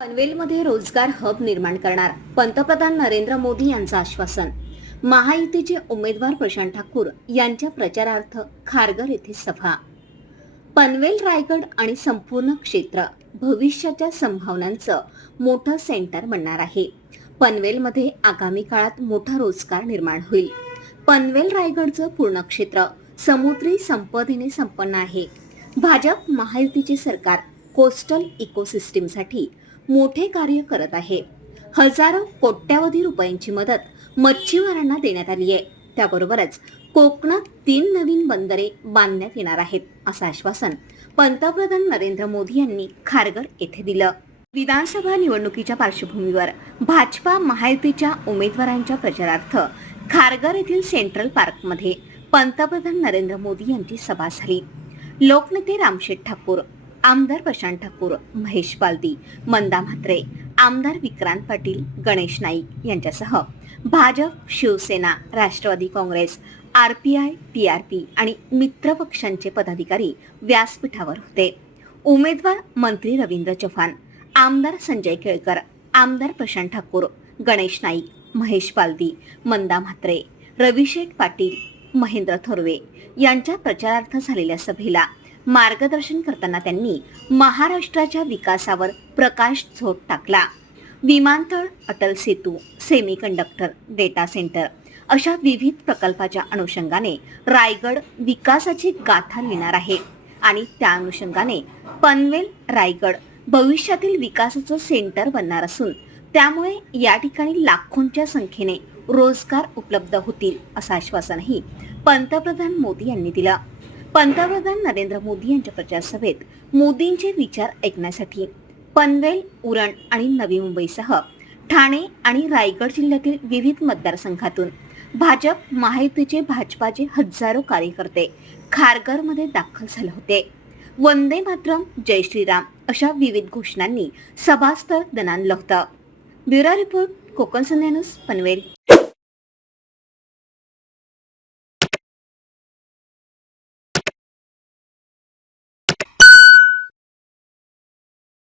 पनवेलमध्ये रोजगार हब निर्माण करणार पंतप्रधान नरेंद्र मोदी यांचं आश्वासन. महायुतीचे उमेदवार प्रशांत ठाकूर यांच्या प्रचारार्थ खारघर येथे सभा. पनवेल रायगड आणि संपूर्ण क्षेत्र भविष्याच्या संभावनांचं मोठं सेंटर बनणार आहे. पनवेलमध्ये आगामी काळात मोठा रोजगार निर्माण होईल. पनवेल रायगडचं पूर्ण क्षेत्र समुद्री संपदेने संपन्न आहे. भाजप महायुतीचे सरकार कोस्टल इकोसिस्टीमसाठी मोठे कार्य करत आहे. हजारो कोट्यावधी रुपयांची मदत मच्छीमारांना देण्यात आली आहे. त्याबरोबरच कोकणात तीन नवीन बंदरे बांधण्यात येणार आहेत असं आश्वासन पंतप्रधान नरेंद्र मोदी यांनी खारघर येथे दिलं. विधानसभा निवडणुकीच्या पार्श्वभूमीवर भाजपा महायुतीच्या उमेदवारांच्या प्रचारार्थ खारघर येथील सेंट्रल पार्कमध्ये पंतप्रधान नरेंद्र मोदी यांची सभा झाली. लोकनेते रामशेठ ठाकूर आमदार प्रशांत ठाकूर महेश पालदी मंदा म्हात्रे आमदार विक्रांत पाटील गणेश नाईक यांच्यासह Bhajap Shivsena Rashtrawadi Congress R P I P R P आणि मित्र पक्षांचे पदाधिकारी व्यासपीठावर होते. उमेदवार मंत्री रवींद्र चव्हाण आमदार संजय केळकर आमदार प्रशांत ठाकूर गणेश नाईक महेश पालदी मंदा म्हात्रे रविशेठ पाटील महेंद्र थोरवे यांच्या प्रचारार्थ झालेल्या सभेला मार्गदर्शन करताना त्यांनी महाराष्ट्राच्या विकासावर प्रकाश झोत टाकला. विमानतळ Atal Setu semiconductor data centre अशा विविध प्रकल्पाच्या अनुषंगाने रायगड विकासाची गाथा लिहिणार आहे. आणि त्या अनुषंगाने पनवेल रायगड भविष्यातील विकासाचं सेंटर बनणार असून त्यामुळे या ठिकाणी लाखोंच्या संख्येने रोजगार उपलब्ध होतील असं आश्वासनही पंतप्रधान मोदी यांनी दिलं. पंतप्रधान नरेंद्र मोदी यांच्या प्रचार सभेत मोदींचे विचार ऐकण्यासाठी पनवेल उरण आणि नवी मुंबईसह ठाणे आणि रायगड जिल्ह्यातील विविध मतदारसंघातून भाजप महायुतीचे भाजपाचे हजारो कार्यकर्ते खारघरमध्ये दाखल झाले होते. वंदे मातरम जय श्रीराम अशा विविध घोषणांनी सभास्थळ दणानलं होतं bureau report Konkan Sandhya news Panvel.